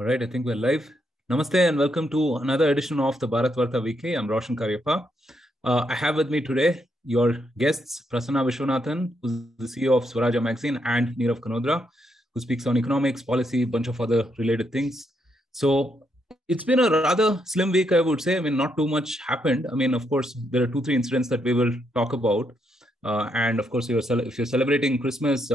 All right, I think we're live. Namaste and welcome to another edition of the Bharat Varta Weekly. I'm Roshan Karyappa. I have with me today your guests, Prasanna Vishwanathan, who's the CEO of Swaraja Magazine, and Nirav Kanodra, who speaks on economics, policy, a bunch of other related things. So it's been a rather slim week, I would say. I mean, not too much happened. I mean, of course, there are 2-3 incidents that we will talk about. And of course, if you're celebrating Christmas,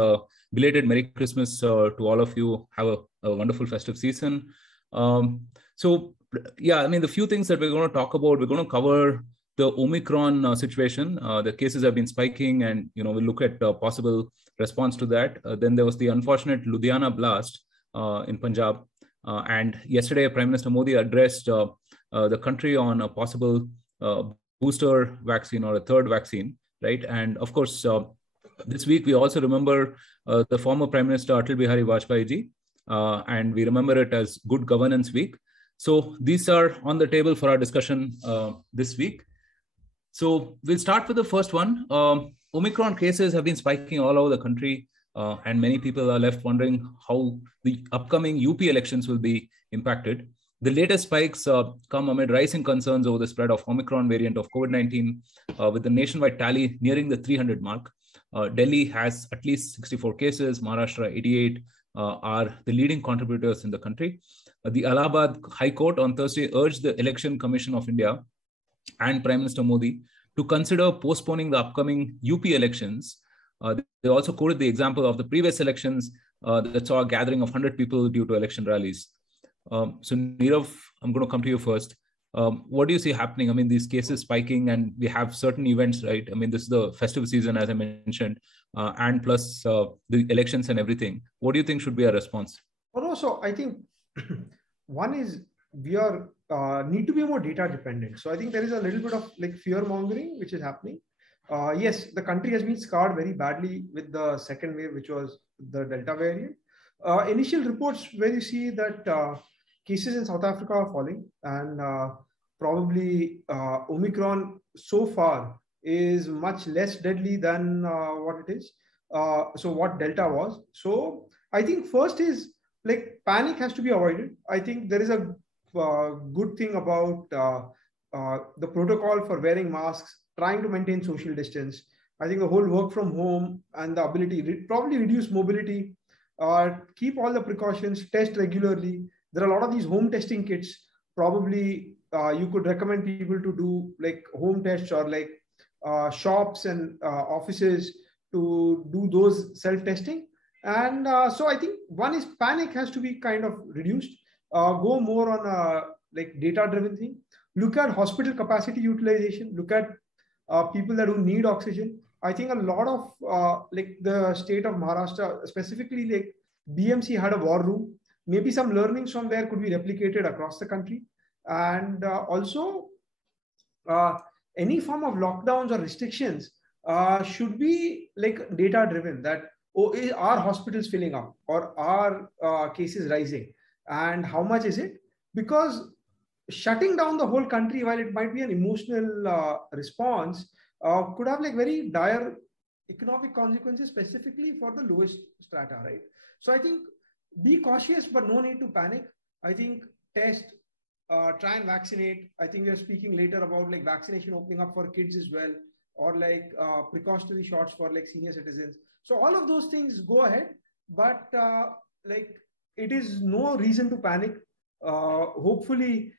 belated Merry Christmas to all of you. Have a wonderful festive season. So, yeah, I mean, the few things that we're going to talk about, we're going to cover the Omicron situation. The cases have been spiking, and we'll look at possible response to that. Then there was the unfortunate Ludhiana blast in Punjab, and yesterday Prime Minister Modi addressed the country on a possible booster vaccine or a third vaccine. Right. And of course, this week we also remember the former Prime Minister Atal Bihari Vajpayee ji, and we remember it as Good Governance Week. So these are on the table for our discussion this week. So we'll start with the first one. Omicron cases have been spiking all over the country, and many people are left wondering how the upcoming UP elections will be impacted. The latest spikes come amid rising concerns over the spread of Omicron variant of COVID-19, with the nationwide tally nearing the 300 mark. Delhi has at least 64 cases, Maharashtra 88 are the leading contributors in the country. The Allahabad High Court on Thursday urged the Election Commission of India and Prime Minister Modi to consider postponing the upcoming UP elections. They also quoted the example of the previous elections that saw a gathering of 100 people due to election rallies. So Nirav, I'm going to come to you first. What do you see happening? I mean, these cases spiking, and we have certain events, right? I mean, this is the festive season, as I mentioned, and plus the elections and everything. What do you think should be our response? Well, also, I think one is we are need to be more data dependent. So I think there is a little bit of like fear mongering which is happening. Yes, the country has been scarred very badly with the second wave, which was the Delta variant. Initial reports where you see that cases in South Africa are falling, and probably Omicron so far is much less deadly than what it is. So what Delta was. So I think first is like panic has to be avoided. I think there is a good thing about the protocol for wearing masks, trying to maintain social distance. I think the whole work from home and the ability probably reduce mobility, keep all the precautions, test regularly. There are a lot of these home testing kits. Probably you could recommend people to do like home tests, or like shops and offices to do those self-testing. And so I think one is panic has to be kind of reduced. Go more on a like data-driven thing. Look at hospital capacity utilization. Look at people that who need oxygen. I think a lot of like the state of Maharashtra, specifically like BMC had a war room. Maybe some learnings from there could be replicated across the country. And also any form of lockdowns or restrictions should be like data driven, that are hospitals filling up, or are cases rising, and how much is it? Because shutting down the whole country, while it might be an emotional response, could have like very dire economic consequences, specifically for the lowest strata, right? So I think be cautious, but no need to panic. I think test, try and vaccinate. I think we're speaking later about like vaccination opening up for kids as well, or like precautionary shots for like senior citizens. So all of those things go ahead, but like it is no reason to panic. Hopefully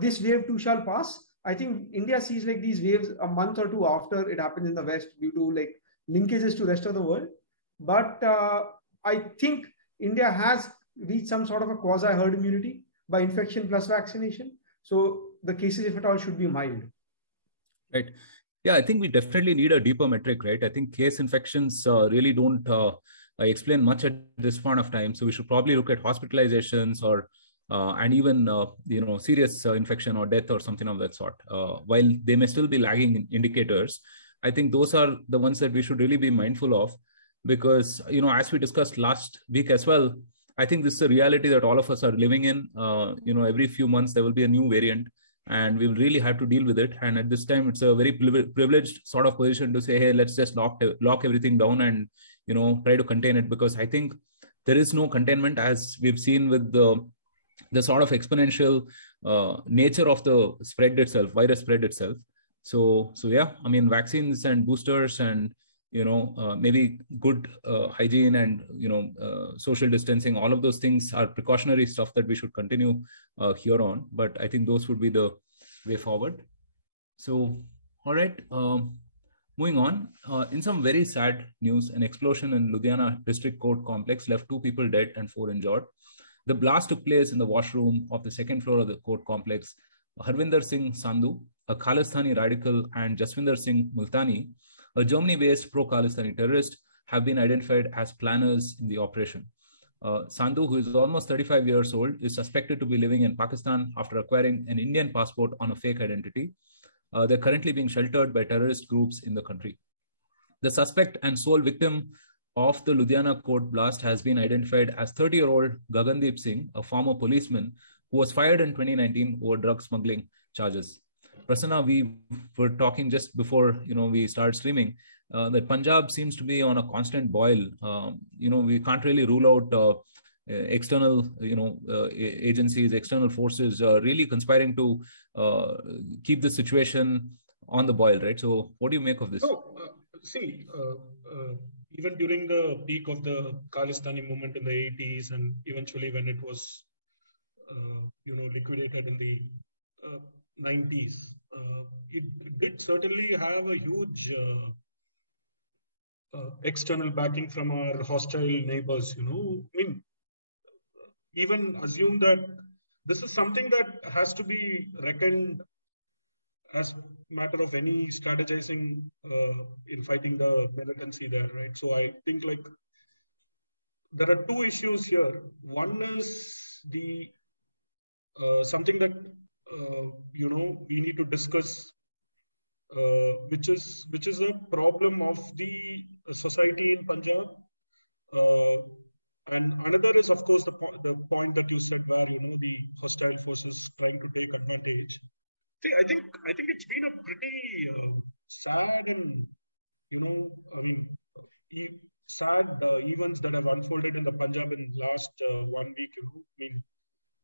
this wave too shall pass. I think India sees like these waves a month or two after it happens in the West due to like linkages to rest of the world. But I think India has reached some sort of a quasi-herd immunity by infection plus vaccination. So the cases, if at all, should be mild. Right. Yeah, I think we definitely need a deeper metric, right? I think case infections really don't explain much at this point of time. So we should probably look at hospitalizations or and even serious infection or death or something of that sort. While they may still be lagging indicators, I think those are the ones that we should really be mindful of, because as we discussed last week as well, I think this is a reality that all of us are living in. Every few months there will be a new variant, and we will really have to deal with it. And at this time, it's a very privileged sort of position to say, hey, let's just lock everything down and try to contain it, because I think there is no containment, as we've seen with the the sort of exponential nature of the virus spread itself. So yeah, I mean, vaccines and boosters and maybe good hygiene and social distancing, all of those things are precautionary stuff that we should continue here on. But I think those would be the way forward. So, all right. Moving on, in some very sad news, an explosion in Ludhiana District Court complex left 2 people dead and 4 injured. The blast took place in the washroom of the second floor of the court complex. Harvinder Singh Sandhu, a Khalistani radical, and Jaswinder Singh Multani, a Germany-based pro-Khalistani terrorist, have been identified as planners in the operation. Sandhu, who is almost 35 years old, is suspected to be living in Pakistan after acquiring an Indian passport on a fake identity. They're currently being sheltered by terrorist groups in the country. The suspect and sole victim of the Ludhiana court blast has been identified as 30-year-old Gagandeep Singh, a former policeman who was fired in 2019 over drug smuggling charges. Prasanna, we were talking just before we started streaming that Punjab seems to be on a constant boil. We can't really rule out external agencies, external forces really conspiring to keep the situation on the boil, right? So what do you make of this? Even during the peak of the Khalistani movement in the 80s, and eventually when it was liquidated in the 90s, it did certainly have a huge external backing from our hostile neighbors. Even assume that this is something that has to be reckoned as a matter of any strategizing in fighting the militancy there, right? So I think there are 2 issues here. One is the something that we need to discuss, which is a problem of the society in Punjab. And another is, of course, the point that you said, where the hostile forces trying to take advantage. See, I think it's been a pretty sad and sad events that have unfolded in the Punjab in the last 1 week.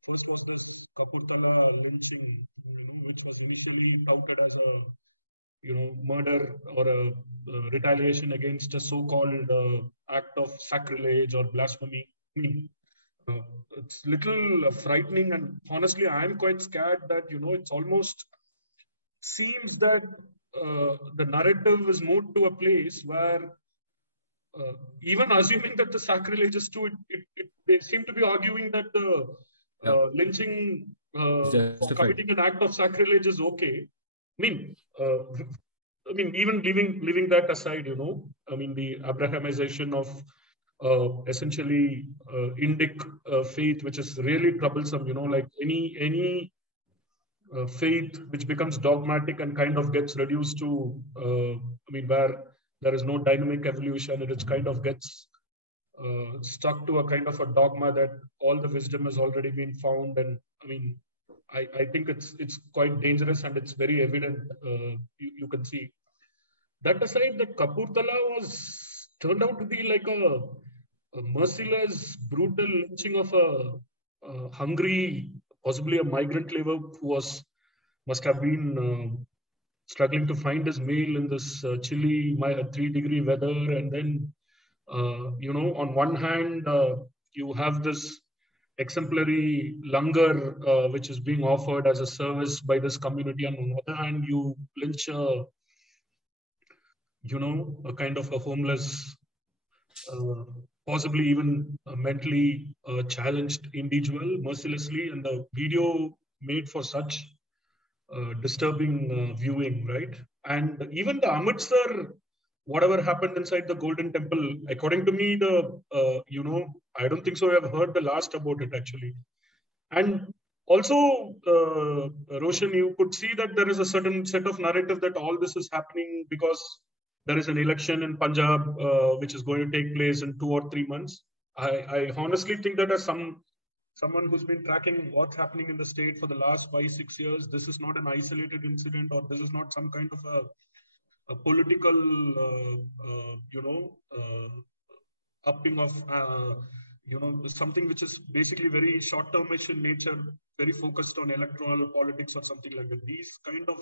First was this Kapurthala lynching, which was initially touted as a murder or a retaliation against a so-called act of sacrilege or blasphemy. It's little frightening, and honestly, I'm quite scared that it's almost seems that the narrative is moved to a place where even assuming that the sacrilege is true, they seem to be arguing that the lynching for committing an act of sacrilege is okay. Even leaving that aside, the Abrahamization of essentially Indic faith, which is really troublesome, like any faith which becomes dogmatic and kind of gets reduced to, where there is no dynamic evolution, and it kind of gets stuck to a kind of a dogma that all the wisdom has already been found. And I think it's quite dangerous, and it's very evident. You can see. That aside, that Kapurthala turned out to be like a merciless, brutal lynching of a hungry, possibly a migrant labor who must have been struggling to find his meal in this chilly 3-degree weather. And then, on one hand, you have this exemplary langar which is being offered as a service by this community, and on the other hand, you lynch a kind of a homeless, possibly even a mentally challenged individual mercilessly, and the video made for such disturbing viewing, right? And even the Amritsar, whatever happened inside the Golden Temple, according to me, I don't think so. I have heard the last about it actually. And also, Roshan, you could see that there is a certain set of narrative that all this is happening because there is an election in Punjab which is going to take place in 2 or 3 months. I honestly think that as someone who's been tracking what's happening in the state for the last 5-6 years, this is not an isolated incident, or this is not some kind of a political, upping of, something which is basically very short-termish in nature, very focused on electoral politics or something like that. These kind of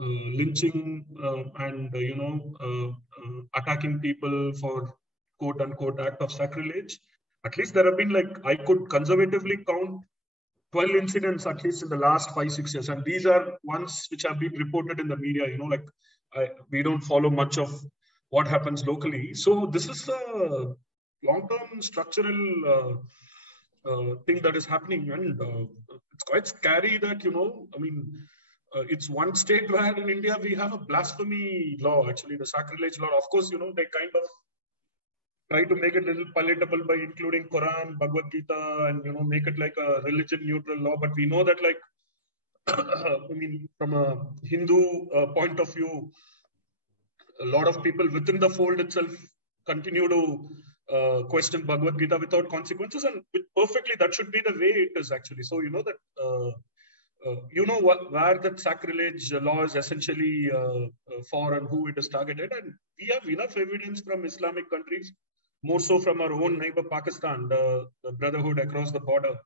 lynching and attacking people for quote unquote act of sacrilege. At least there have been, like, I could conservatively count 12 incidents at least in the last 5-6 years, and these are ones which have been reported in the media. We don't follow much of what happens locally, so this is a long-term structural thing that is happening, and it's quite scary that it's one state where in India we have a blasphemy law, actually the sacrilege law. Of course, they kind of try to make it a little palatable by including Quran, Bhagavad Gita, and make it like a religion-neutral law. But we know that, like, from a Hindu point of view, a lot of people within the fold itself continue to question Bhagavad Gita without consequences, and perfectly that should be the way it is actually. So where that sacrilege law is essentially for and who it is targeted, and we have enough evidence from Islamic countries, more so from our own neighbor Pakistan, the brotherhood across the border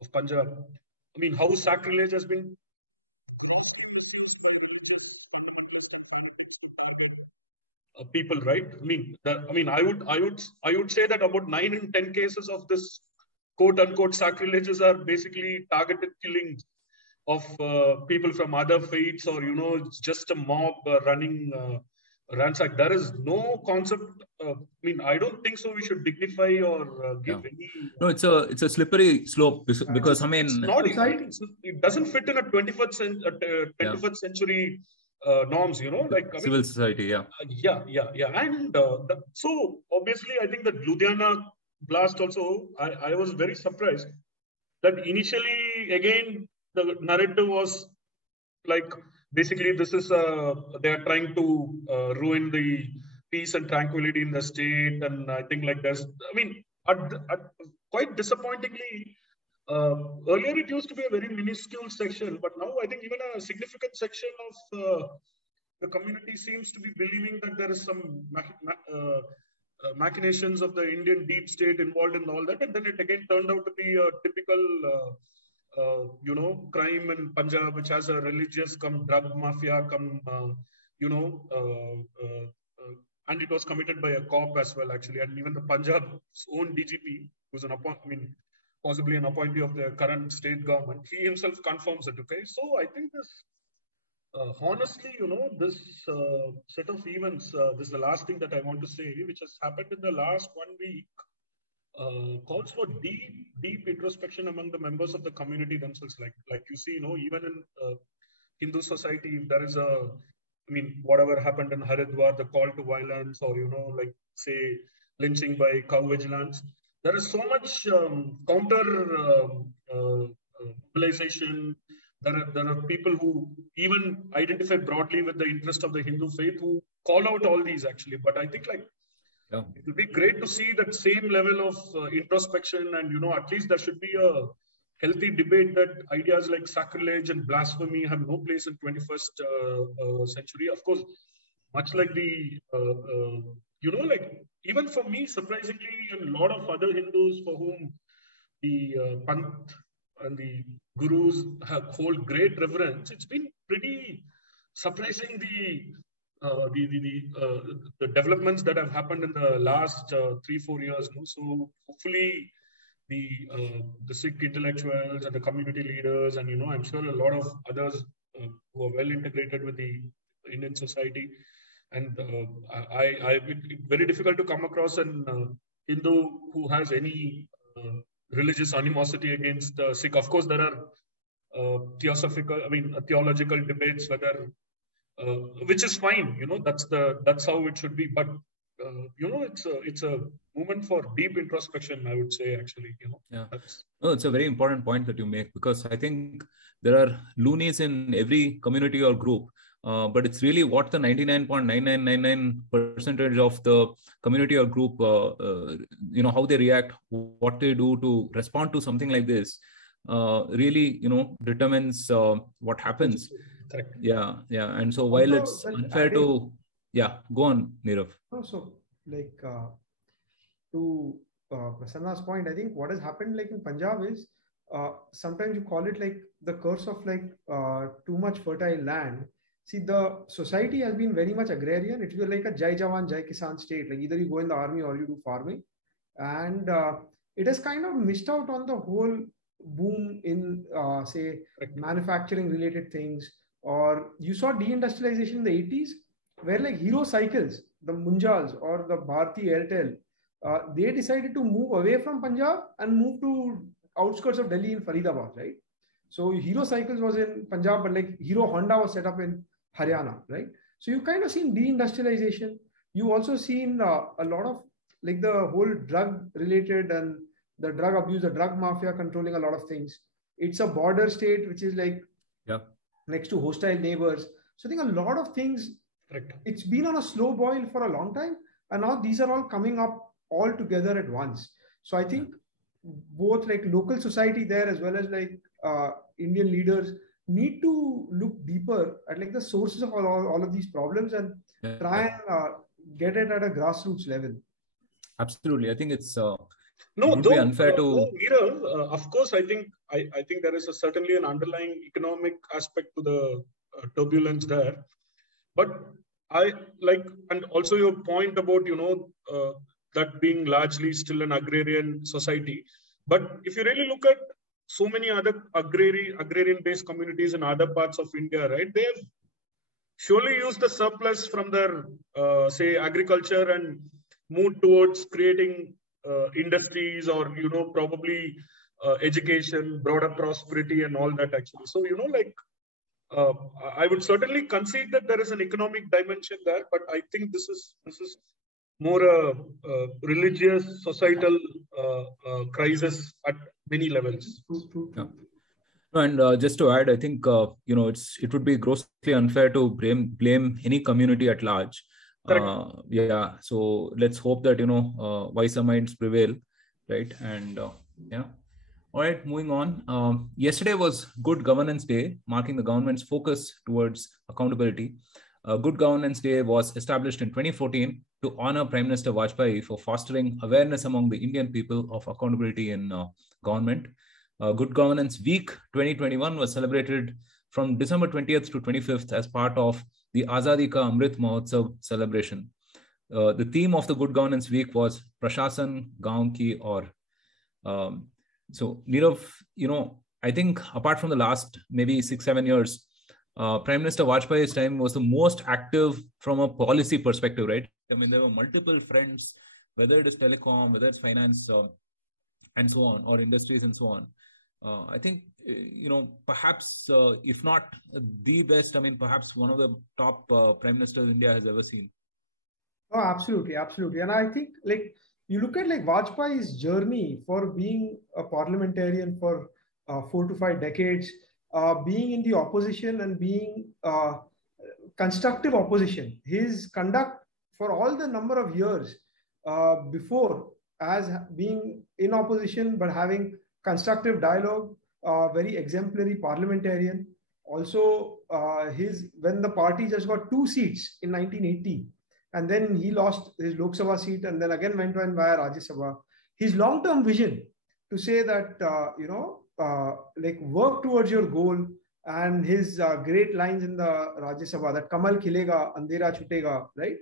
of Punjab. How sacrilege has been people, right? I would say that about 9 in 10 cases of this quote unquote sacrileges are basically targeted killings of people from other faiths, or it's just a mob running ransack. There is no concept. I don't think so. We should dignify or give any. No, it's a slippery slope because it's not. It doesn't fit in a 21st century norms. Civil society. And so obviously, I think that Ludhiana blast also. I was very surprised that initially, again, the narrative was like, basically this is they are trying to ruin the peace and tranquility in the state, and I think like there's, quite disappointingly, earlier it used to be a very minuscule section, but now I think even a significant section of the community seems to be believing that there is some machinations of the Indian deep state involved in all that, and then it again turned out to be a typical crime in Punjab, which has a religious drug mafia and it was committed by a cop as well, actually. And even the Punjab's own DGP, who's possibly an appointee of the current state government, he himself confirms it. Okay, so I think this, honestly, this set of events, this is the last thing that I want to say, which has happened in the last 1 week. Calls for deep introspection among the members of the community themselves. Like you see, even in Hindu society, if there is whatever happened in Haridwar, the call to violence, or like say lynching by cow vigilance, there is so much counter mobilization. There are people who even identify broadly with the interest of the Hindu faith who call out all these actually. But I think it would be great to see that same level of introspection, and at least there should be a healthy debate that ideas like sacrilege and blasphemy have no place in 21st century. Of course, much like the even for me, surprisingly, and a lot of other Hindus for whom the Panth and the Gurus hold great reverence, it's been pretty surprising the developments that have happened in the last 3-4 years. So hopefully the Sikh intellectuals and the community leaders, and I'm sure a lot of others who are well integrated with the Indian society, and it's very difficult to come across an Hindu who has any religious animosity against Sikh. Of course, there are theological debates whether. Which is fine, that's how it should be. But it's a movement for deep introspection, I would say, actually. It's a very important point that you make, because I think there are loonies in every community or group, but it's really what the 99.9999% of the community or group, how they react, what they do to respond to something like this, really, determines what happens. Correct. Yeah. And so while it's unfair to, go on, Nirav. Also, to Prasanna's point, I think what has happened like in Punjab is sometimes you call it like the curse of like too much fertile land. See, the society has been very much agrarian. It was like a Jai Jawan, Jai Kisan state. Like either you go in the army or you do farming. And it has kind of missed out on the whole boom in, say, manufacturing related things. Or you saw deindustrialization in the 80s, where like Hero Cycles, the Munjals or the Bharti Airtel, they decided to move away from Punjab and move to outskirts of Delhi in Faridabad, right? So Hero Cycles was in Punjab, but like Hero Honda was set up in Haryana, right? So you kind of seen deindustrialization. You also seen a lot of like the whole drug related and the drug abuse, the drug mafia controlling a lot of things. It's a border state, which is like next to hostile neighbors. So I think a lot of things, it's been on a slow boil for a long time. And now these are all coming up all together at once. So I think both like local society there as well as like Indian leaders need to look deeper at like the sources of all of these problems and try and get it at a grassroots level. Absolutely. I think it's would be unfair to Nirav, of course, I think there is certainly an underlying economic aspect to the turbulence there. But I like, and also your point about, that being largely still an agrarian society. But if you really look at so many other agrarian-based communities in other parts of India, right, they have surely used the surplus from their, say, agriculture and moved towards creating industries or, probably education, broader prosperity and all that actually. So, I would certainly concede that there is an economic dimension there, but I think this is more a religious, societal crisis at many levels. Yeah. And just to add, I think it would be grossly unfair to blame any community at large. So let's hope that wiser minds prevail, right? And all right, moving on. Yesterday was Good Governance Day, marking the government's focus towards accountability. Good Governance Day was established in 2014 to honor Prime Minister Vajpayee for fostering awareness among the Indian people of accountability in government. Good Governance Week 2021 was celebrated from December 20th to 25th as part of the Azadi Ka Amrit Mahotsav celebration. The theme of the Good Governance Week was Prashasan Gaon Ki Aur. So, Nirav, I think apart from the last maybe 6-7 years, Prime Minister Vajpayee's time was the most active from a policy perspective, right? I mean, there were multiple fronts, whether it is telecom, whether it's finance, and so on, or industries and so on. I think, perhaps, if not the best, I mean, perhaps one of the top prime ministers India has ever seen. Oh, absolutely, absolutely. And I think, like, you look at like Vajpayee's journey for being a parliamentarian for 4 to 5 decades, being in the opposition and being constructive opposition. His conduct for all the number of years before, as being in opposition but having constructive dialogue, very exemplary parliamentarian. Also, when the party just got 2 seats in 1980, and then he lost his Lok Sabha seat and then again went on via Rajya Sabha. His long-term vision to say that, like work towards your goal, and his great lines in the Rajya Sabha, that Kamal Khilega, Andhera Chutega, right?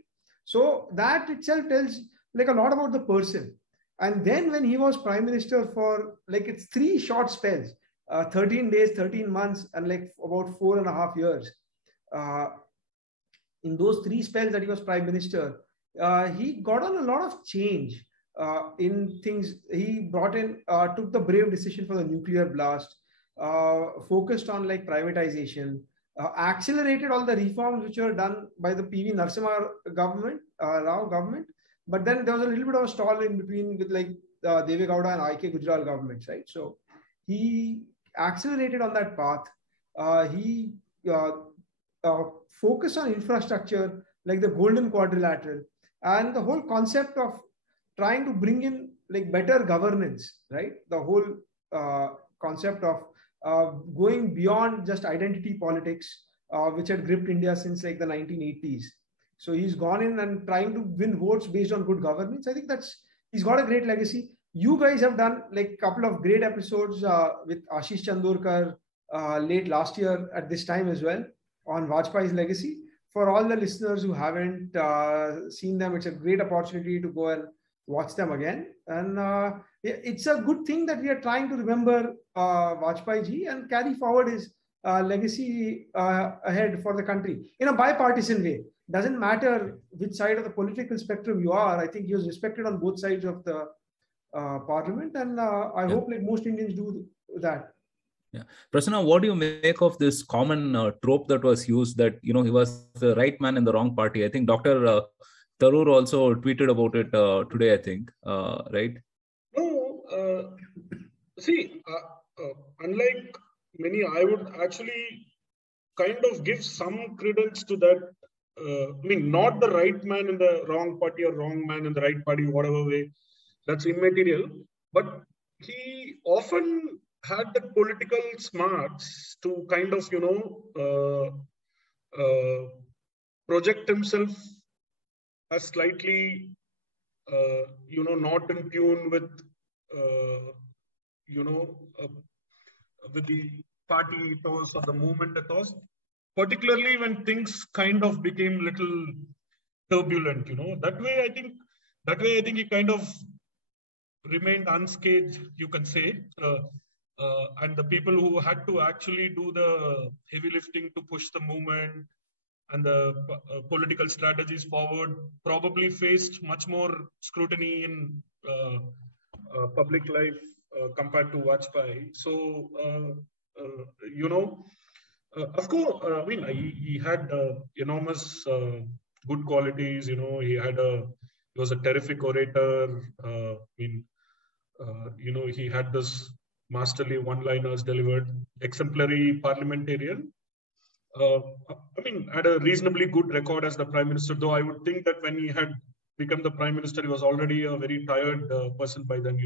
So that itself tells like a lot about the person. And then when he was prime minister for like it's 3 short spells, 13 days, 13 months, and like about 4.5 years. In those 3 spells that he was prime minister, he got on a lot of change in things. He brought in, took the brave decision for the nuclear blast, focused on like privatization, accelerated all the reforms which were done by the PV Narasimha government, Rao government. But then there was a little bit of a stall in between with like Deve Gowda and I.K. Gujral governments, right? So he accelerated on that path. He focused on infrastructure like the Golden Quadrilateral and the whole concept of trying to bring in like better governance, right? The whole concept of going beyond just identity politics, which had gripped India since like the 1980s. So he's gone in and trying to win votes based on good governance. I think he's got a great legacy. You guys have done like a couple of great episodes with Ashish Chandorkar late last year at this time as well on Vajpayee's legacy. For all the listeners who haven't seen them, it's a great opportunity to go and watch them again. And it's a good thing that we are trying to remember Vajpayee ji and carry forward his legacy ahead for the country in a bipartisan way. Doesn't matter which side of the political spectrum you are. I think he was respected on both sides of the parliament, and I hope like most Indians do that. Yeah, Prasanna, what do you make of this common trope that was used that he was the right man in the wrong party? I think Dr. Tharoor also tweeted about it today. I think, right? No, see, unlike many, I would actually kind of give some credence to that. I mean, not the right man in the wrong party or wrong man in the right party, whatever way. That's immaterial. But he often had the political smarts to kind of, project himself as slightly, not in tune with, with the party ethos or the movement ethos, particularly when things kind of became little turbulent, That way, I think he kind of remained unscathed, you can say. And the people who had to actually do the heavy lifting to push the movement and the political strategies forward probably faced much more scrutiny in public life compared to Vajpayee. So, of course, I mean, he had enormous good qualities. He was a terrific orator. He had this masterly one-liners delivered, exemplary parliamentarian. Had a reasonably good record as the prime minister, though I would think that when he had become the prime minister, he was already a very tired person by then.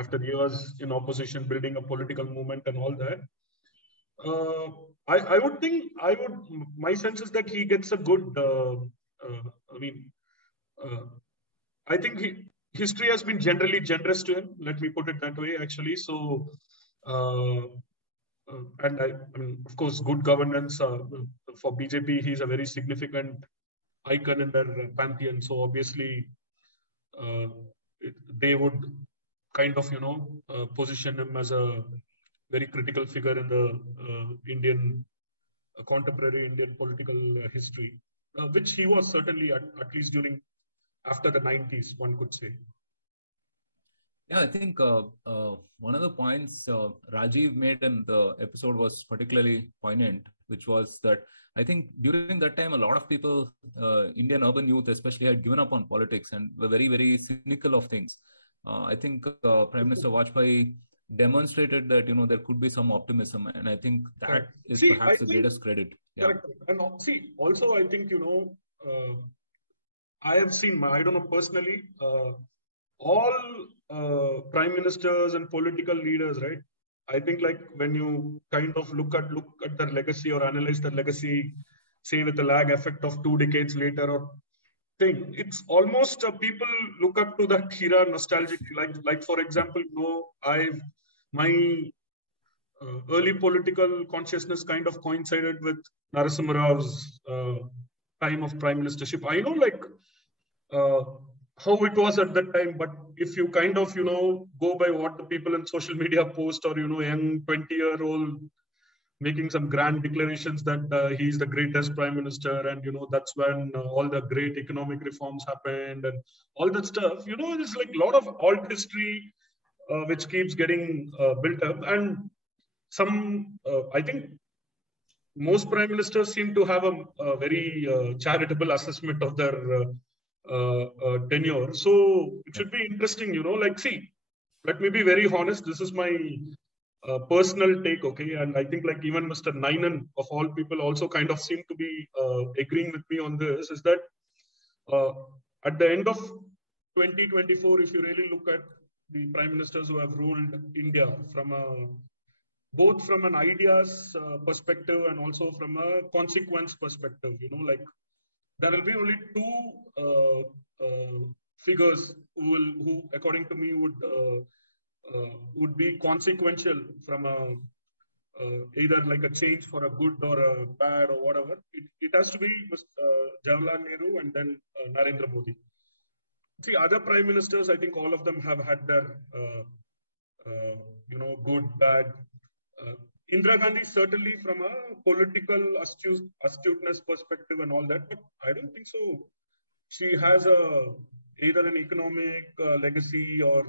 After years in opposition, building a political movement and all that. My sense is that he gets a good, I think history has been generally generous to him. Let me put it that way, actually. So, of course, good governance for BJP, he's a very significant icon in their pantheon. So obviously, they would kind of, position him as a very critical figure in the contemporary Indian political history, which he was certainly at least after the 90s, one could say. Yeah, I think one of the points Rajiv made in the episode was particularly poignant, which was that I think during that time, a lot of people, Indian urban youth especially, had given up on politics and were very, very cynical of things. I think Prime Minister Vajpayee demonstrated that, there could be some optimism. And I think that is perhaps the greatest credit. Yeah. And also, I think, I have seen, I don't know personally, all prime ministers and political leaders, right? I think like when you kind of look at their legacy or analyze their legacy, say with a lag effect of 2 decades later or thing, it's almost people look up to that era nostalgically. Like for example, my early political consciousness kind of coincided with Narasimha Rao's time of prime ministership. I know how it was at that time, but if you kind of, go by what the people in social media post or, young 20-year-old making some grand declarations that he's the greatest prime minister and, that's when all the great economic reforms happened and all that stuff, it's like a lot of alt history which keeps getting built up. And I think most prime ministers seem to have a very charitable assessment of their tenure. So it should be interesting, let me be very honest. This is my personal take, okay? And I think like even Mr. Nainan, of all people, also kind of seem to be agreeing with me on this, is that at the end of 2024, if you really look at the prime ministers who have ruled India both from an ideas perspective and also from a consequence perspective, there will be only two figures who according to me, would be consequential from a either like a change for a good or a bad or whatever. It has to be Jawaharlal Nehru and then Narendra Modi. See, other prime ministers, I think all of them have had their good, bad. Indira Gandhi certainly from a political astuteness perspective and all that, but I don't think so. She has either an economic legacy or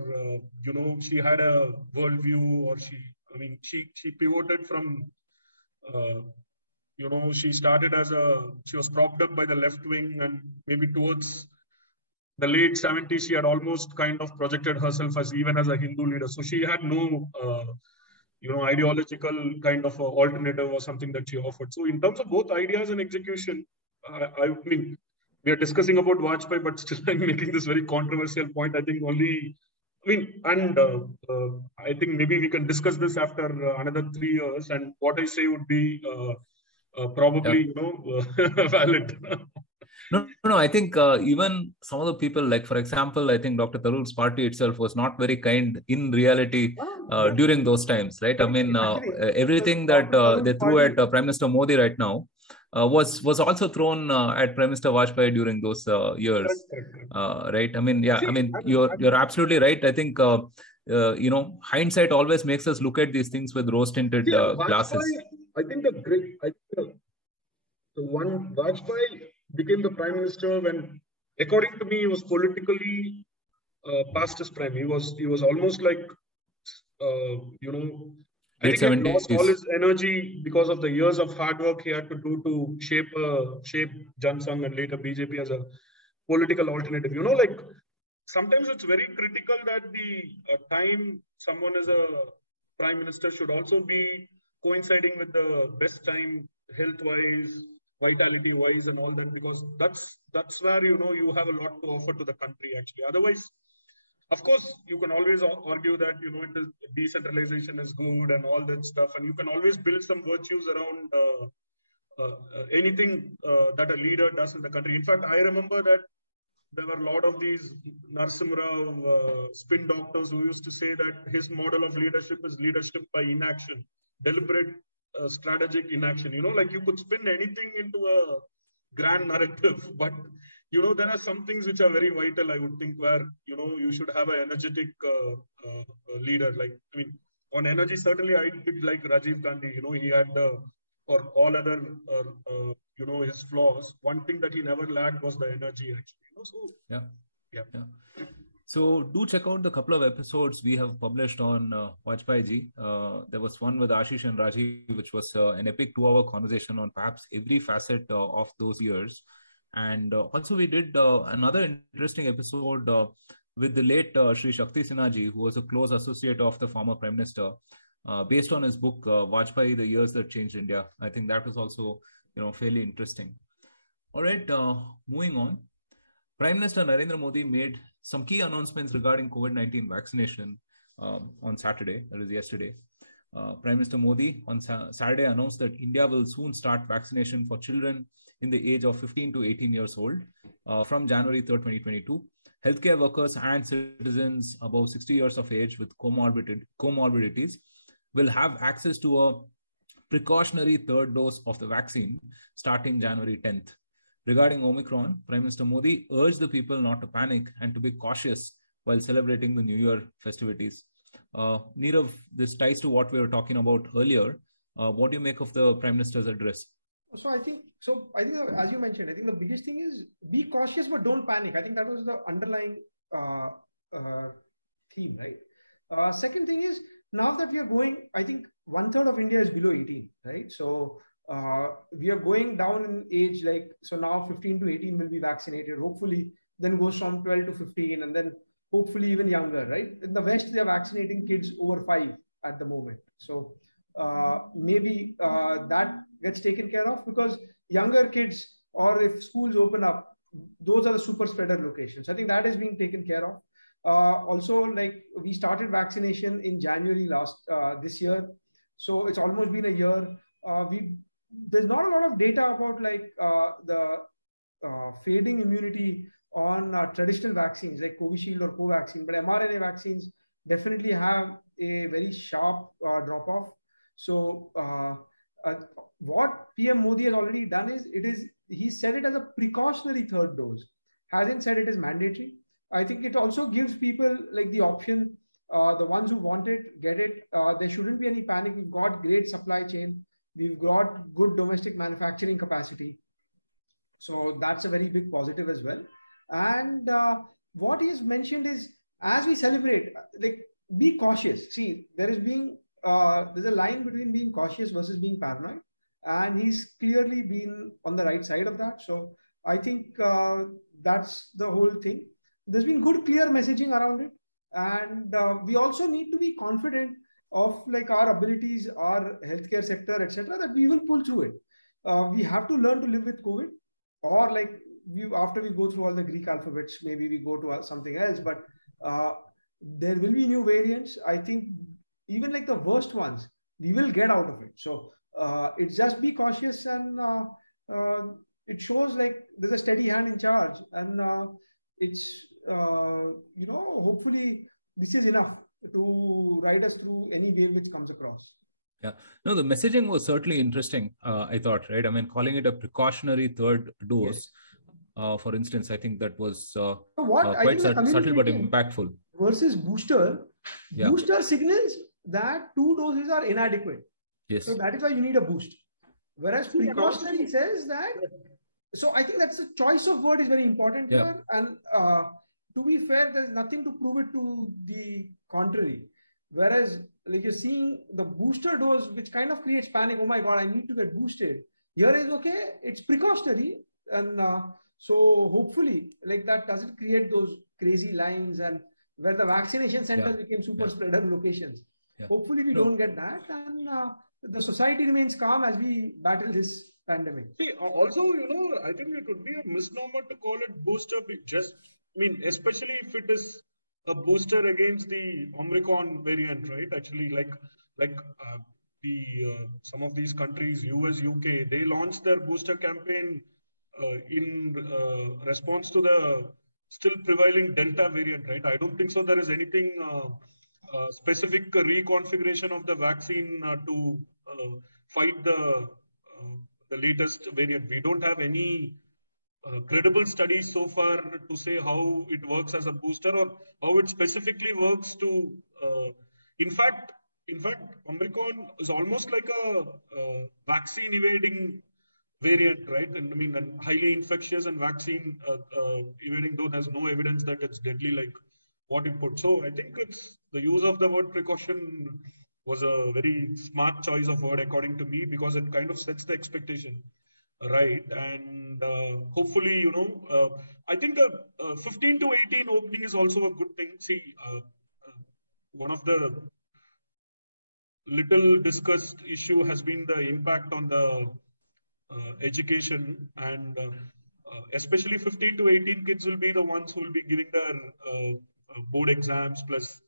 she had a worldview, or she pivoted from she started she was propped up by the left wing, and maybe towards the late 70s she had almost kind of projected herself as even as a Hindu leader. So she had no ideological kind of alternative or something that she offered. So in terms of both ideas and execution, I mean, we are discussing about Vajpayee, but still I'm making this very controversial point. I think I think maybe we can discuss this after another 3 years, and what I say would be probably valid. No. I think even some of the people, like for example, I think Dr. Tharoor's party itself was not very kind in reality during those times, right? I mean, everything that they threw at Prime Minister Modi right now was also thrown at Prime Minister Vajpayee during those years, right? I mean, yeah, I mean, you're absolutely right. I think hindsight always makes us look at these things with rose-tinted glasses. I think the one Vajpayee became the prime minister when, according to me, he was politically past his prime. He was almost like I think he lost all his energy because of the years of hard work he had to do to shape Jan Sangh and later BJP as a political alternative. Sometimes it's very critical that the time someone is a prime minister should also be coinciding with the best time health-wise, vitality-wise, and all that, because that's where you have a lot to offer to the country actually. Otherwise, of course, you can always argue that decentralization is good and all that stuff, and you can always build some virtues around anything that a leader does in the country. In fact, I remember that there were a lot of these Narasimha Rao spin doctors who used to say that his model of leadership is leadership by inaction, deliberate strategic inaction. Like you could spin anything into a grand narrative, but there are some things which are very vital, I would think, where you should have an energetic leader. Like, I mean, on energy, certainly I did like Rajiv Gandhi. He had or all other his flaws. One thing that he never lacked was the energy actually. So yeah. So do check out the couple of episodes we have published on Vajpayee ji. There was one with Ashish and Rajiv, which was an epic 2-hour conversation on perhaps every facet of those years. And also we did another interesting episode with the late Sri Shakti Sinha ji, who was a close associate of the former Prime Minister, based on his book, Vajpayee, The Years That Changed India. I think that was also, fairly interesting. All right, moving on. Prime Minister Narendra Modi made some key announcements regarding COVID-19 vaccination on Saturday, that is yesterday. Prime Minister Modi on Saturday announced that India will soon start vaccination for children in the age of 15 to 18 years old from January 3rd, 2022. Healthcare workers and citizens above 60 years of age with comorbidities will have access to a precautionary third dose of the vaccine starting January 10th. Regarding Omicron, Prime Minister Modi urged the people not to panic and to be cautious while celebrating the New Year festivities. Nirav, this ties to what we were talking about earlier. What do you make of the Prime Minister's address? So I think, as you mentioned, I think the biggest thing is be cautious but don't panic. I think that was the underlying theme, right? Second thing is, now that we are going, I think 1/3 of India is below 18, right? So we are going down in age, so now 15 to 18 will be vaccinated, hopefully, then goes from 12 to 15, and then hopefully even younger, right? In the West, they are vaccinating kids over 5 at the moment. So maybe that gets taken care of, because younger kids, or if schools open up, those are the super spreader locations. I think that is being taken care of. Also, we started vaccination in January this year, so it's almost been a year. There's not a lot of data about the fading immunity on traditional vaccines like Covishield or Covaxin, but mRNA vaccines definitely have a very sharp drop-off. So what PM Modi has already done is, he said it as a precautionary third dose, hasn't said it is mandatory. I think it also gives people like the option, the ones who want it, get it. There shouldn't be any panic. We've got great supply chain. We've got good domestic manufacturing capacity. So that's a very big positive as well. And what he's mentioned is, as we celebrate, like, be cautious. See, there's a line between being cautious versus being paranoid, and he's clearly been on the right side of that. So I think that's the whole thing. There's been good, clear messaging around it, and we also need to be confident of like our abilities, our healthcare sector, etc., that we will pull through it. We have to learn to live with COVID, or like after we go through all the Greek alphabets, maybe we go to something else. But there will be new variants. I think even like the worst ones, we will get out of it. So it's just be cautious, and it shows like there's a steady hand in charge, and it's hopefully this is enough to ride us through any wave which comes across. Yeah, no, the messaging was certainly interesting. I thought, right? I mean, calling it a precautionary third dose. Yes. For instance, I think that was quite subtle but impactful. Versus booster, booster signals that 2 doses are inadequate. Yes. So that is why you need a boost. Whereas precautionary says that. So I think that's the choice of word is very important here. And to be fair, there's nothing to prove it to the contrary. Whereas like you're seeing the booster dose, which kind of creates panic. Oh my God, I need to get boosted. Here is okay. It's precautionary. And so hopefully like that doesn't create those crazy lines and where the vaccination centers became super spreader locations. Yeah. Hopefully we don't get that. And the society remains calm as we battle this pandemic. See, also, I think it would be a misnomer to call it booster. Especially if it is a booster against the Omicron variant, right? Actually, some of these countries, US, UK, they launched their booster campaign in response to the still prevailing Delta variant, right? I don't think so. There is anything specific reconfiguration of the vaccine to fight the latest variant. We don't have any credible studies so far to say how it works as a booster or how it specifically works to. In fact, Omicron is almost like a vaccine evading variant, right? And highly infectious and vaccine evading, though there's no evidence that it's deadly like what it put. So I think it's the use of the word precaution was a very smart choice of word according to me, because it kind of sets the expectation right. And hopefully, I think the 15 to 18 opening is also a good thing. See, one of the little discussed issue has been the impact on the education, and especially 15 to 18 kids will be the ones who will be giving their board exams plus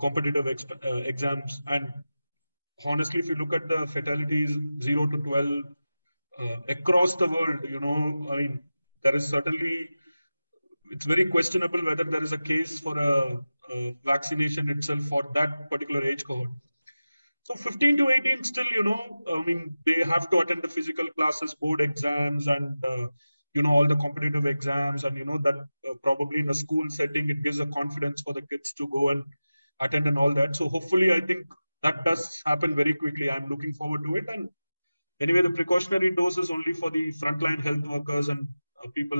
competitive exams. And honestly, if you look at the fatalities 0 to 12 across the world, there is certainly, it's very questionable whether there is a case for a vaccination itself for that particular age cohort. So 15 to 18 still, they have to attend the physical classes, board exams, and, all the competitive exams. And, that probably in a school setting, it gives a confidence for the kids to go and attend and all that. So hopefully, I think that does happen very quickly. I'm looking forward to it. And anyway, the precautionary dose is only for the frontline health workers and people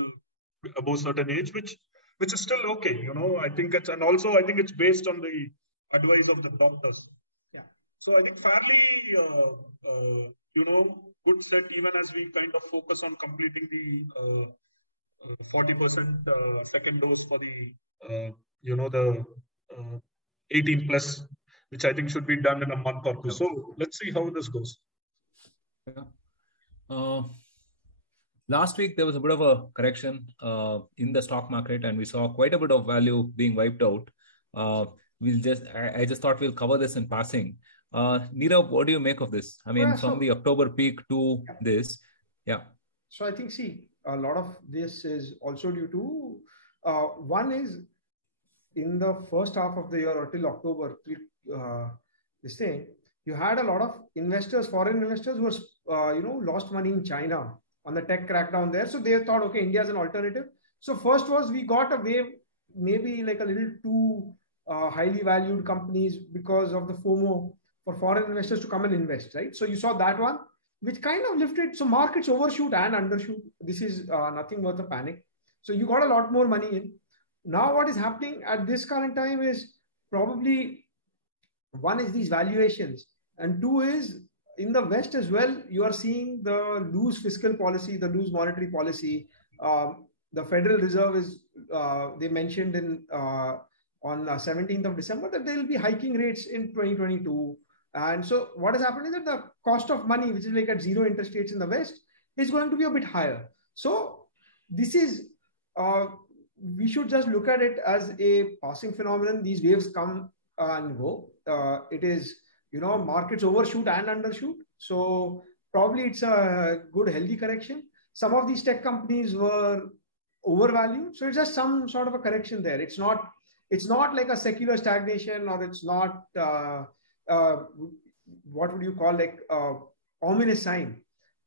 above certain age, which is still okay. I think it's based on the advice of the doctors. So I think fairly, good set, even as we kind of focus on completing the 40% second dose for the, the 18 plus, which I think should be done in a month or two. So let's see how this goes. Yeah. Last week, there was a bit of a correction in the stock market, and we saw quite a bit of value being wiped out. I just thought we'll cover this in passing. Nirav, what do you make of this? From the October peak to this? Yeah. So I think, a lot of this is also due to one is in the first half of the year or till October, this thing, you had a lot of investors, foreign investors, who were lost money in China on the tech crackdown there. So they thought, okay, India is an alternative. So first was we got a wave, maybe like a little too highly valued companies because of the FOMO for foreign investors to come and invest, right? So you saw that one, which kind of lifted. So markets overshoot and undershoot. This is nothing worth a panic. So you got a lot more money in. Now what is happening at this current time is probably one is these valuations, and two is in the West as well, you are seeing the loose fiscal policy, the loose monetary policy. The Federal Reserve is, they mentioned on 17th of December that they will be hiking rates in 2022. And so what has happened is that the cost of money, which is like at zero interest rates in the West, is going to be a bit higher. So this is, we should just look at it as a passing phenomenon. These waves come and go. It is, markets overshoot and undershoot. So probably it's a good, healthy correction. Some of these tech companies were overvalued. So it's just some sort of a correction there. It's not like a secular stagnation, or it's not, what would you call, like ominous sign.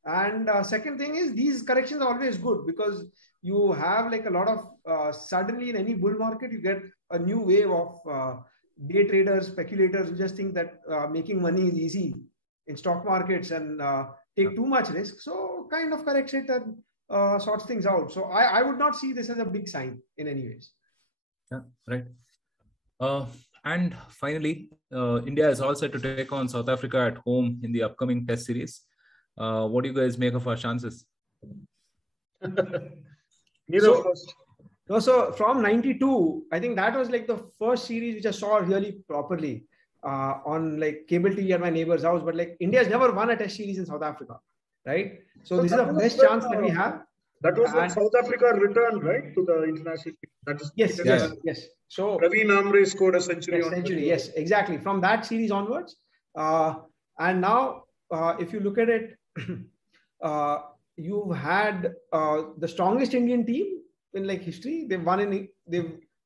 And second thing is, these corrections are always good because you have like a lot of, suddenly in any bull market, you get a new wave of day traders, speculators who just think that making money is easy in stock markets and take too much risk. So kind of corrects it and sorts things out. So I would not see this as a big sign in any ways. Yeah, right. And finally, India is all set to take on South Africa at home in the upcoming Test series. What do you guys make of our chances? Neither of us. So from 92, I think that was like the first series which I saw really properly on like cable TV at my neighbor's house. But like India has never won a Test series in South Africa, right? So this is the best chance that we have. That was when South Africa returned, right, to the international team. That is, yes. So Raveen Amre scored a century. Yes, exactly. From that series onwards, and now if you look at it, you've had the strongest Indian team in like history. They've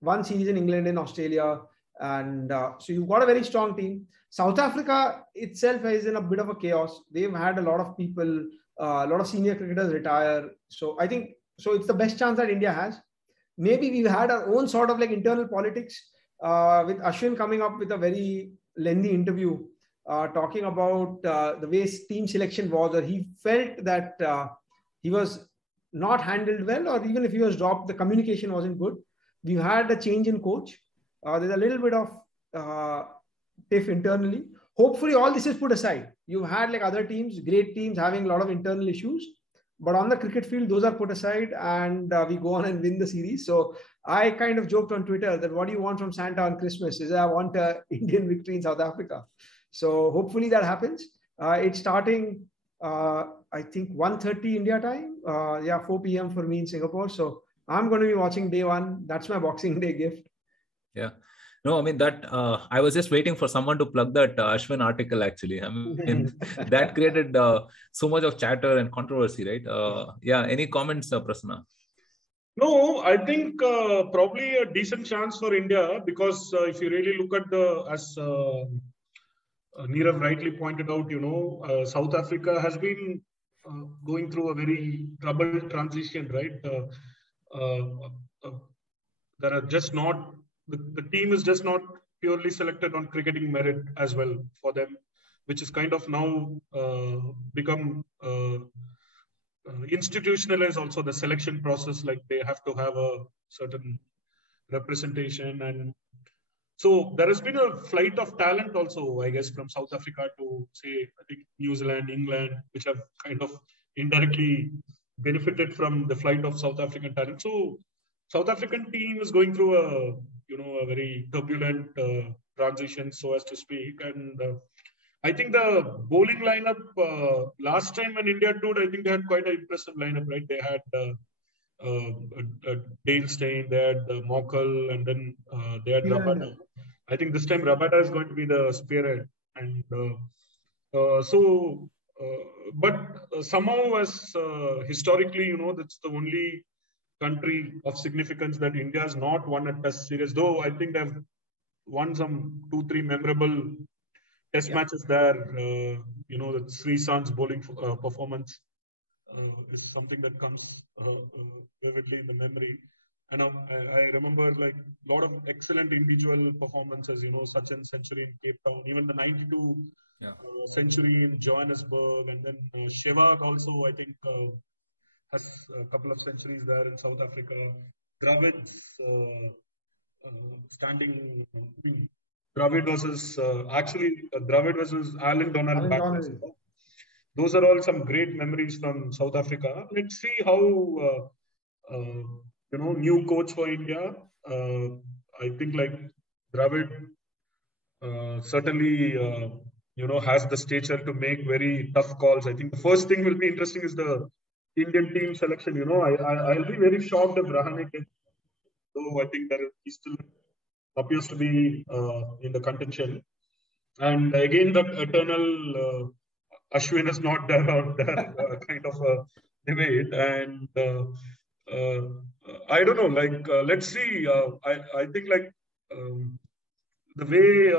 won series in England and Australia, and so you've got a very strong team. South Africa itself is in a bit of a chaos. They've had a lot of people, a lot of senior cricketers retire. So I think it's the best chance that India has. Maybe we've had our own sort of like internal politics with Ashwin coming up with a very lengthy interview talking about the way team selection was, or he felt that he was not handled well, or even if he was dropped, the communication wasn't good. We've had a change in coach. There's a little bit of tiff internally. Hopefully all this is put aside. You've had like other teams, great teams having a lot of internal issues, but on the cricket field, those are put aside, and we go on and win the series. So I kind of joked on Twitter that what do you want from Santa on Christmas? Is I want an Indian victory in South Africa. So hopefully that happens. It's starting, I think 1:30 India time. 4 p.m. for me in Singapore. So I'm going to be watching day one. That's my Boxing Day gift. Yeah. No, I mean that I was just waiting for someone to plug that Ashwin article actually. I mean, that created so much of chatter and controversy, right? Any comments, Prasanna? No, I think probably a decent chance for India, because if you really look at as Nirav rightly pointed out, South Africa has been going through a very troubled transition, right? There are just not, the team is just not purely selected on cricketing merit as well for them, which is kind of now become institutionalized also, the selection process, like they have to have a certain representation. And so there has been a flight of talent also, I guess, from South Africa to, say, I think New Zealand, England, which have kind of indirectly benefited from the flight of South African talent. So South African team is going through a very turbulent transition, so as to speak. And I think the bowling lineup last time when India toured, I think they had quite an impressive lineup, right? They had Dale Steyn, they had Mockle, and then they had Rabada. I think this time Rabada is going to be the spearhead. And so but somehow, as historically, you know, that's the only country of significance that India has not won a Test series. Though I think they've won some 2-3 memorable Test matches there. You know, the Sri San's bowling performance is something that comes vividly in the memory. And I remember like a lot of excellent individual performances, you know, Sachin's century in Cape Town, even the 92 century in Johannesburg, and then Sehwag also, I think, has a couple of centuries there in South Africa. Dravid's standing, I mean, Dravid versus Dravid versus Alan Donald. Those are all some great memories from South Africa. Let's see how you know, new coach for India. I think like Dravid certainly you know, has the stature to make very tough calls. I think the first thing will be interesting is the Indian team selection. You know, I'll be very shocked if Rahane gets. So I think that he still appears to be in the contention. And again, the eternal Ashwin is not there out there kind of a debate. And I don't know, like, let's see. I think like the way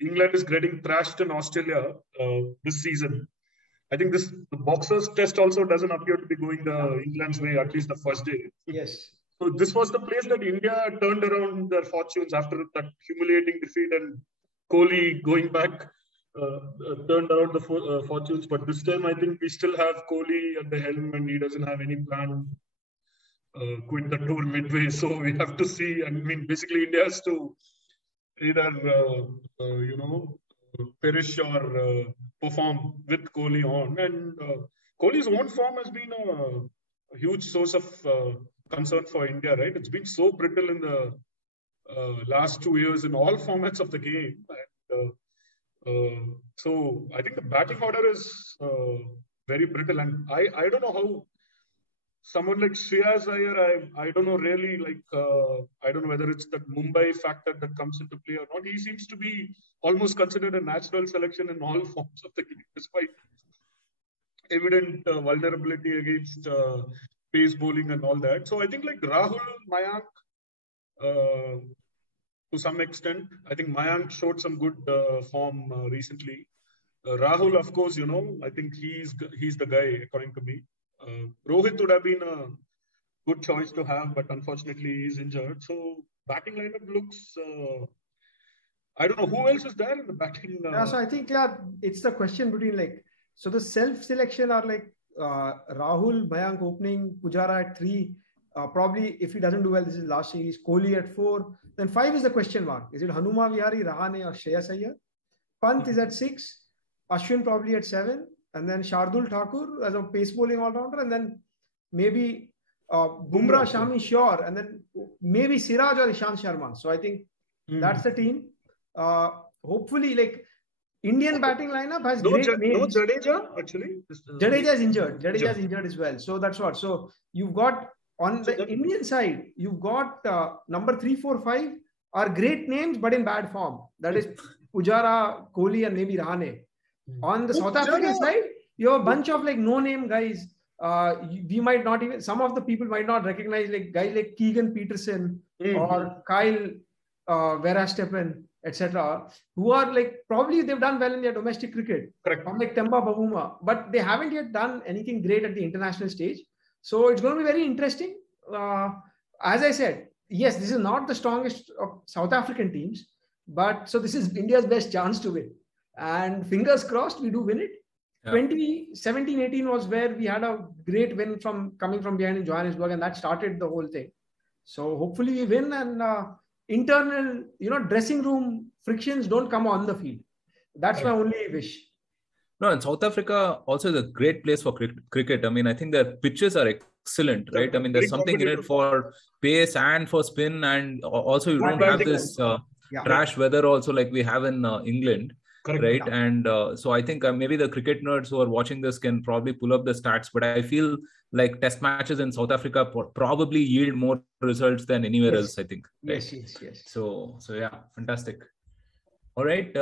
England is getting thrashed in Australia this season, I think the Boxers test also doesn't appear to be going the England's way, at least the first day. Yes. So this was the place that India turned around their fortunes after that humiliating defeat, and Kohli going back turned around the fortunes. But this time, I think we still have Kohli at the helm, and he doesn't have any plan quit the tour midway. So we have to see. I mean, basically, India has to either you know, perish or perform with Kohli on. And Kohli's own form has been a huge source of concern for India, right? It's been so brittle in the last 2 years in all formats of the game. And, so I think the batting order is very brittle. And I don't know how someone like Shreyas Iyer, I don't know really, like, I don't know whether it's that Mumbai factor that comes into play or not. He seems to be almost considered a natural selection in all forms of the game, despite evident vulnerability against pace bowling and all that. So I think like Rahul, Mayank, to some extent, I think Mayank showed some good form recently. Rahul, of course, you know, I think he's the guy, according to me. Rohit would have been a good choice to have, but unfortunately he's injured. So batting lineup looks, I don't know who else is there in the batting. So I think it's the question between like, so the self-selection are like Rahul, Mayank opening, Pujara at 3. Probably if he doesn't do well, this is last series. Kohli at 4. Then 5 is the question mark. Is it Hanuma Vihari, Rahane, or Shreyas Iyer? Pant is at 6. Ashwin probably at 7. And then Shardul Thakur as a pace bowling all-rounder. And then maybe Bumrah, Shami, sure. And then maybe Siraj or Ishant Sharma. So I think that's the team. Hopefully, like, Indian batting lineup has great names. No Jadeja, actually. Jadeja is injured. Jadeja is injured as well. So that's what. So you've got, on the Indian side, you've got number 3, 4, 5 are great names, but in bad form. That is Pujara, Kohli, and maybe Rahane. On the South African side, you have a bunch of like no-name guys. We might not even, some of the people might not recognize, like guys like Keegan Peterson or Kyle Verstappen, etc., who are like, probably they've done well in their domestic cricket. Correct. Like Temba Bavuma, but they haven't yet done anything great at the international stage. So it's going to be very interesting. As I said, yes, this is not the strongest of South African teams, but so this is India's best chance to win. And fingers crossed, we do win it. Yeah. 2017-18 was where we had a great win from coming from behind in Johannesburg, and that started the whole thing. So hopefully we win, and internal, dressing room frictions don't come on the field. That's my only wish. No, and South Africa also is a great place for cricket. I mean, I think their pitches are excellent, right? I mean, there's something in it for pace and for spin, and also you don't have this trash weather also like we have in England. Correct. Right. Yeah. And so I think maybe the cricket nerds who are watching this can probably pull up the stats, but I feel like test matches in South Africa probably yield more results than anywhere else, I think. Right? Yes. So yeah, fantastic. All right.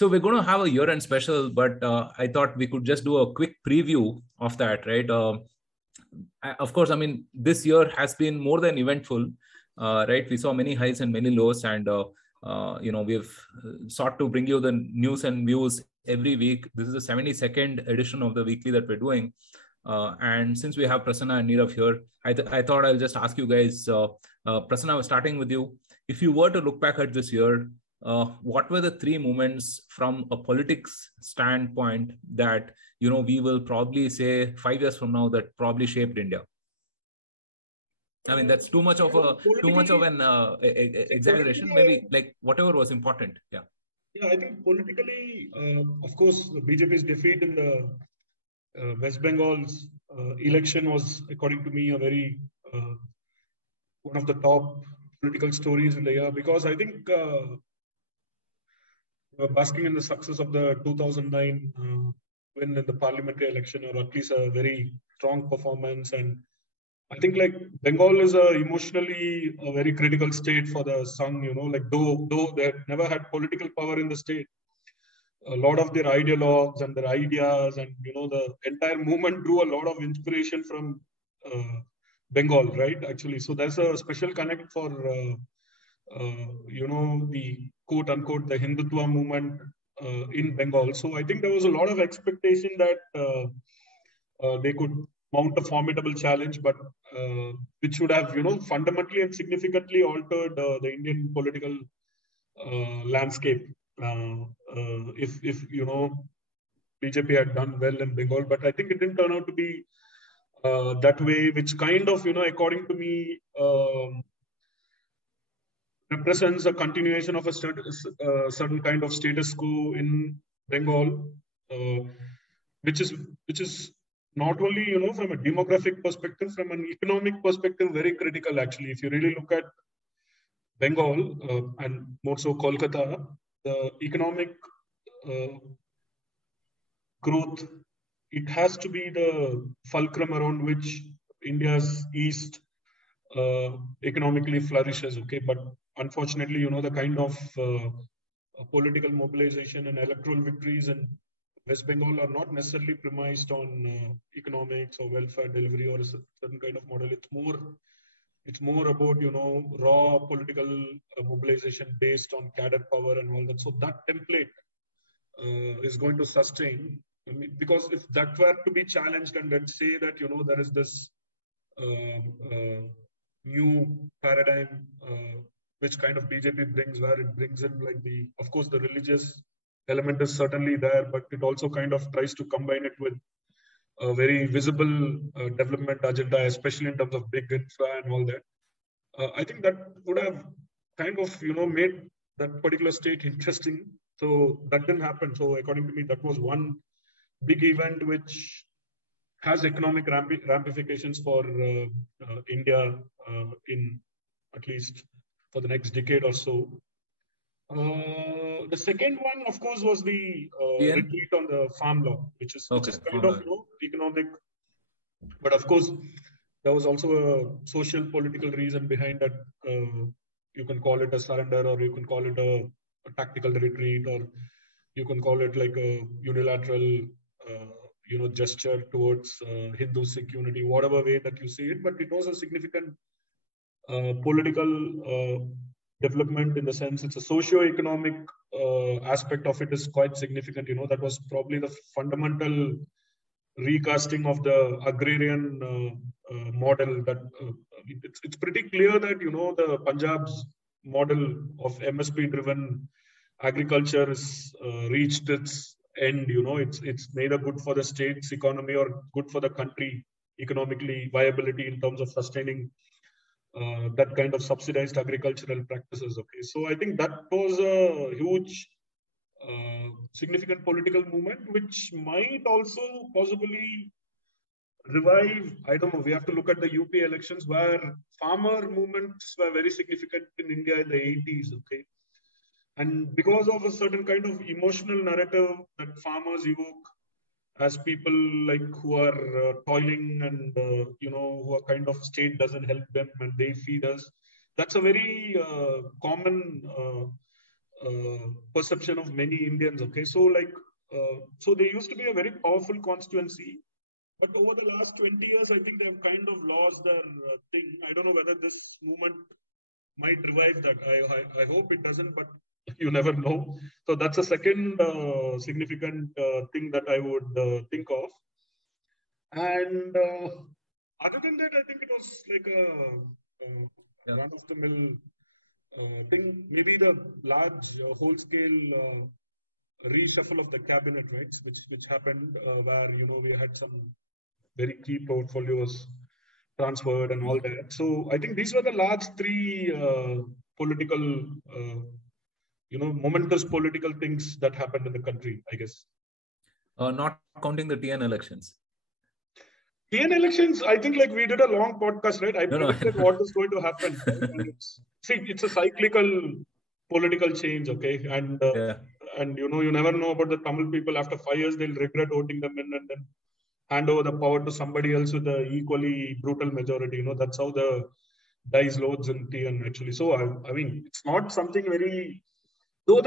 So we're going to have a year-end special, but I thought we could just do a quick preview of that, right? Of course, I mean, this year has been more than eventful, right? We saw many highs and many lows, and we've sought to bring you the news and views every week. This is the 72nd edition of the weekly that we're doing. And since we have Prasanna and Nirav here, I thought I'll just ask you guys, Prasanna, starting with you. If you were to look back at this year, what were the three moments from a politics standpoint that, we will probably say 5 years from now that probably shaped India? I mean, that's too much of an exaggeration. Maybe like whatever was important. Yeah. Yeah, I think politically, of course, the BJP's defeat in the West Bengal's election was, according to me, a very one of the top political stories in the year, because I think basking in the success of the 2009 win in the parliamentary election, or at least a very strong performance. And I think like Bengal is emotionally a very critical state for the Sangh, like though they never had political power in the state, a lot of their ideologues and their ideas and, the entire movement drew a lot of inspiration from Bengal, right? Actually. So there's a special connect for, the quote unquote, the Hindutva movement in Bengal. So I think there was a lot of expectation that they could mount a formidable challenge, but which would have, fundamentally and significantly altered the Indian political landscape. If BJP had done well in Bengal, but I think it didn't turn out to be that way, which kind of, according to me, represents a continuation of a certain kind of status quo in Bengal, which is not only, from a demographic perspective, from an economic perspective, very critical actually. If you really look at Bengal and more so Kolkata, the economic growth, it has to be the fulcrum around which India's East economically flourishes. Okay, but unfortunately, the kind of political mobilization and electoral victories in West Bengal are not necessarily premised on economics or welfare delivery or a certain kind of model. It's more about, raw political mobilization based on cadre power and all that. So that template is going to sustain. I mean, because if that were to be challenged, and let's say that, there is this new paradigm which kind of BJP brings, where it brings in like of course, the religious element is certainly there, but it also kind of tries to combine it with a very visible development agenda, especially in terms of big infra and all that. I think that would have kind of, made that particular state interesting. So that didn't happen. So according to me, that was one big event which has economic ramifications for India in at least for the next decade or so. The second one, of course, was the retreat on the farm law, which is kind of economic, but of course there was also a social political reason behind that. You can call it a surrender, or you can call it a tactical retreat, or you can call it like a unilateral gesture towards Hindu-Sikh unity, whatever way that you see it. But it was a significant political development, in the sense it's a socio-economic aspect of it is quite significant. That was probably the fundamental recasting of the agrarian model. That it's pretty clear that the Punjab's model of MSP-driven agriculture has reached its end. It's neither good for the state's economy or good for the country economically viability in terms of sustaining that kind of subsidized agricultural practices. Okay, so I think that was a huge, significant political movement, which might also possibly revive. I don't know. We have to look at the UP elections, where farmer movements were very significant in India in the 80s. Okay, and because of a certain kind of emotional narrative that farmers evoke as people like who are toiling and who are kind of state doesn't help them and they feed us. That's a very common perception of many Indians. Okay, so like, so they used to be a very powerful constituency, but over the last 20 years, I think they've kind of lost their thing. I don't know whether this movement might revive that. I hope it doesn't, but you never know. So that's a second significant thing that I would think of. And other than that, I think it was like a run-of-the-mill thing. Maybe the large whole-scale reshuffle of the cabinet, right, which happened where, you know, we had some very key portfolios transferred and all that. So I think these were the large three political, you know, momentous political things that happened in the country, I guess. Not counting the TN elections. TN elections, I think like we did a long podcast, right? I predicted what is going to happen. Right? It's a cyclical political change, okay? And you know, you never know about the Tamil people. After 5 years, they'll regret voting them in and then hand over the power to somebody else with an equally brutal majority. You know, that's how the dice loads in TN actually. So I mean, it's not something very, though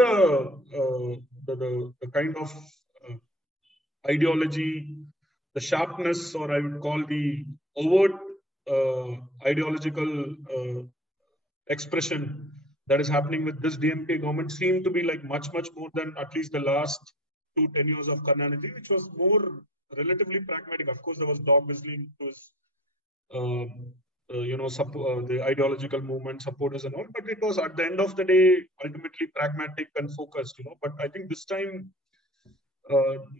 the kind of ideology, the sharpness, or I would call the overt ideological expression that is happening with this DMK government seem to be like much more than at least the last 2 tenures of Karunanidhi, which was more relatively pragmatic. Of course, there was dog whistling to his, you know, the ideological movement supporters and all, but it was at the end of the day ultimately pragmatic and focused, you know. But I think this time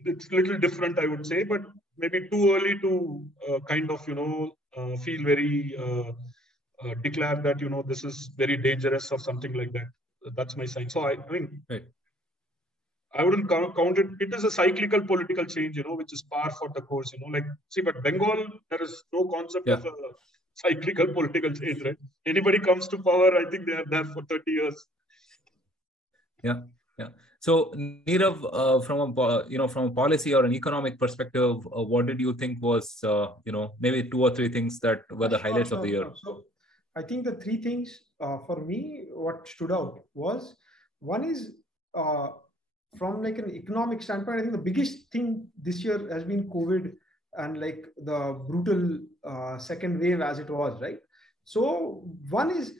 it's a little different, I would say, but maybe too early to kind of, you know, feel very declare that, you know, this is very dangerous or something like that. That's my sign. So I mean, right. I wouldn't count it. It is a cyclical political change, you know, which is par for the course, you know, like, see, but Bengal, there is no concept of a cyclical political change, right? Anybody comes to power, I think they are there for 30 years. Yeah. So Nirav, from a policy or an economic perspective, what did you think was, you know, maybe 2 or 3 things that were the highlights of the year? So I think the 3 things for me, what stood out was, one is from like an economic standpoint, I think the biggest thing this year has been COVID and like the brutal second wave as it was, right? So one is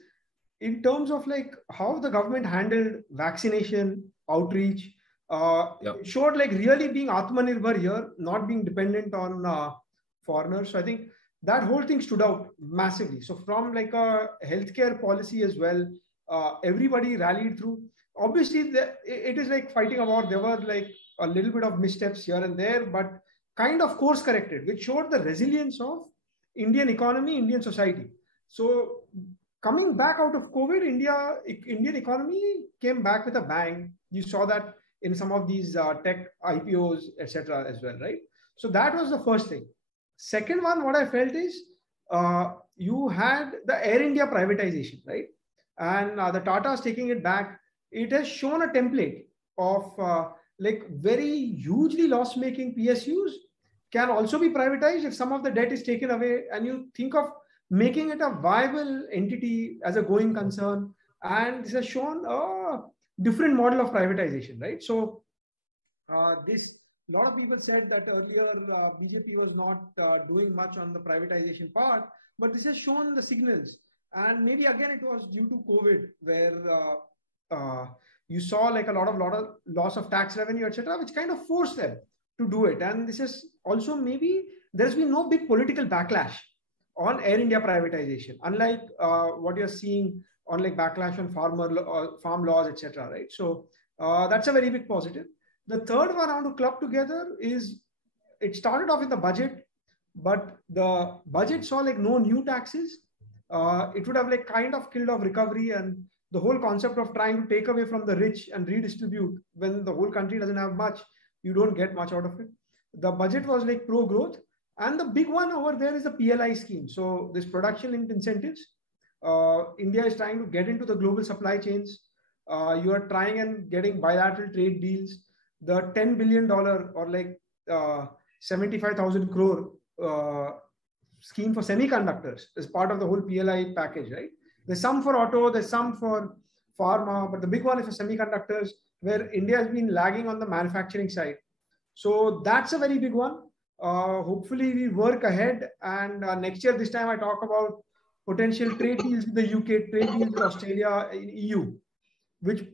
in terms of like how the government handled vaccination, outreach, showed like really being Atmanirbhar here, not being dependent on foreigners. So I think that whole thing stood out massively. So from like a healthcare policy as well, everybody rallied through. Obviously, it is like fighting about, there were like a little bit of missteps here and there, but kind of course corrected, which showed the resilience of Indian economy, Indian society. So coming back out of COVID, Indian economy came back with a bang. You saw that in some of these tech IPOs, etc. as well, right? So that was the first thing. Second one, what I felt is you had the Air India privatization, right? And the Tatas taking it back. It has shown a template of like very hugely loss-making PSUs can also be privatized if some of the debt is taken away, and you think of making it a viable entity as a going concern. And this has shown a different model of privatization, right? So this, a lot of people said that earlier BJP was not doing much on the privatization part, but this has shown the signals. And maybe again, it was due to COVID where you saw like a lot of loss of tax revenue, etc., which kind of forced them to do it. And this is also maybe there's been no big political backlash on Air India privatization, unlike what you're seeing on like backlash on farm laws, etc. Right? So that's a very big positive. The third one I want to club together is it started off in the budget, but the budget saw like no new taxes. It would have like kind of killed off recovery and the whole concept of trying to take away from the rich and redistribute when the whole country doesn't have much, you don't get much out of it. The budget was like pro-growth. And the big one over there is the PLI scheme. So this production-linked incentives, India is trying to get into the global supply chains. You are trying and getting bilateral trade deals. The $10 billion or like 75,000 crore scheme for semiconductors is part of the whole PLI package, right? There's some for auto, there's some for pharma, but the big one is for semiconductors, where India has been lagging on the manufacturing side. So that's a very big one. Hopefully we work ahead, and next year this time I talk about potential trade deals with the UK, trade deals with Australia, EU, which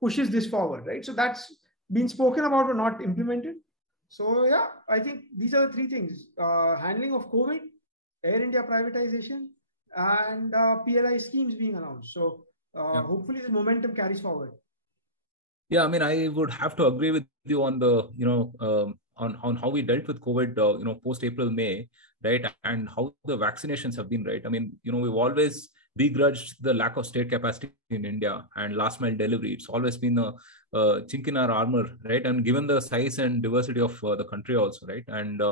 pushes this forward, right? So that's been spoken about but not implemented. So yeah, I think these are the three things: handling of COVID, Air India privatization, and PLI schemes being announced. So hopefully the momentum carries forward. Yeah, I mean, I would have to agree with you on the, on how we dealt with COVID, post April, May, right? And how the vaccinations have been, right? I mean, we've always begrudged the lack of state capacity in India and last mile delivery. It's always been a chink in our armor, right? And given the size and diversity of the country also, right? And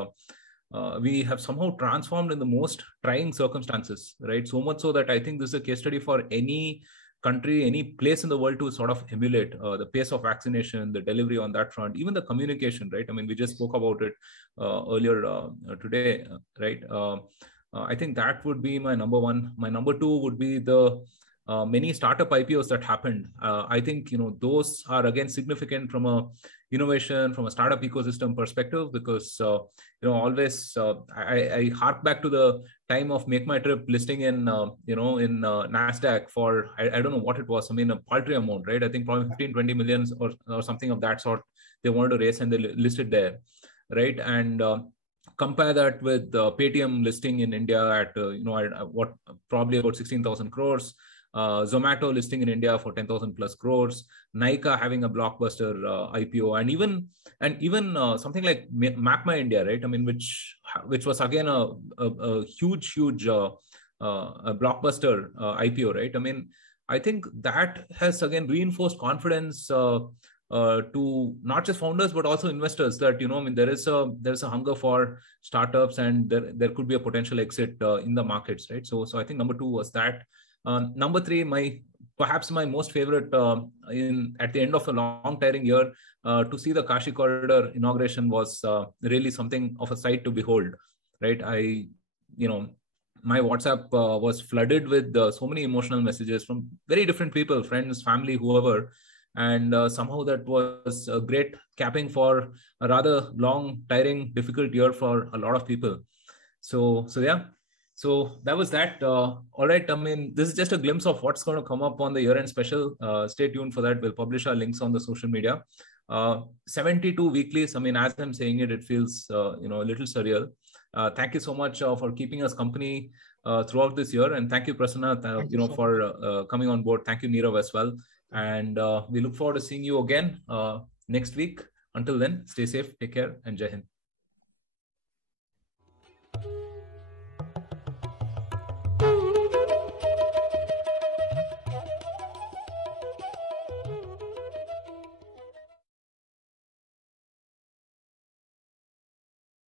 we have somehow transformed in the most trying circumstances, right? So much so that I think this is a case study for any country, any place in the world to sort of emulate the pace of vaccination, the delivery on that front, even the communication, right? I mean, we just spoke about it earlier today, right? I think that would be my number one. My number two would be the many startup IPOs that happened. I think, those are again significant from a innovation, from a startup ecosystem perspective, because, always I hark back to the time of Make My Trip listing in, in NASDAQ for, I don't know what it was. I mean, a paltry amount, right? I think probably 15, 20 millions or something of that sort they wanted to raise, and they listed there, right? And compare that with Paytm listing in India at, what probably about 16,000 crores. Zomato listing in India for 10,000 plus crores, Nykaa having a blockbuster IPO, and even something like MapMyIndia, right? I mean, which was again a huge a blockbuster IPO, right? I mean, I think that has again reinforced confidence to not just founders but also investors that there is a hunger for startups, and there could be a potential exit in the markets, right? So I think number two was that. Number three, perhaps my most favorite at the end of a long tiring year, to see the Kashi Corridor inauguration was really something of a sight to behold, right? My WhatsApp was flooded with so many emotional messages from very different people, friends, family, whoever. And somehow that was a great capping for a rather long, tiring, difficult year for a lot of people. So yeah. So that was that. All right. I mean, this is just a glimpse of what's going to come up on the year-end special. Stay tuned for that. We'll publish our links on the social media. 72 weeklies. I mean, as I'm saying it feels, a little surreal. Thank you so much for keeping us company throughout this year. And thank you, Prasanna, for coming on board. Thank you, Nirav, as well. And we look forward to seeing you again next week. Until then, stay safe, take care, and Jai Hind.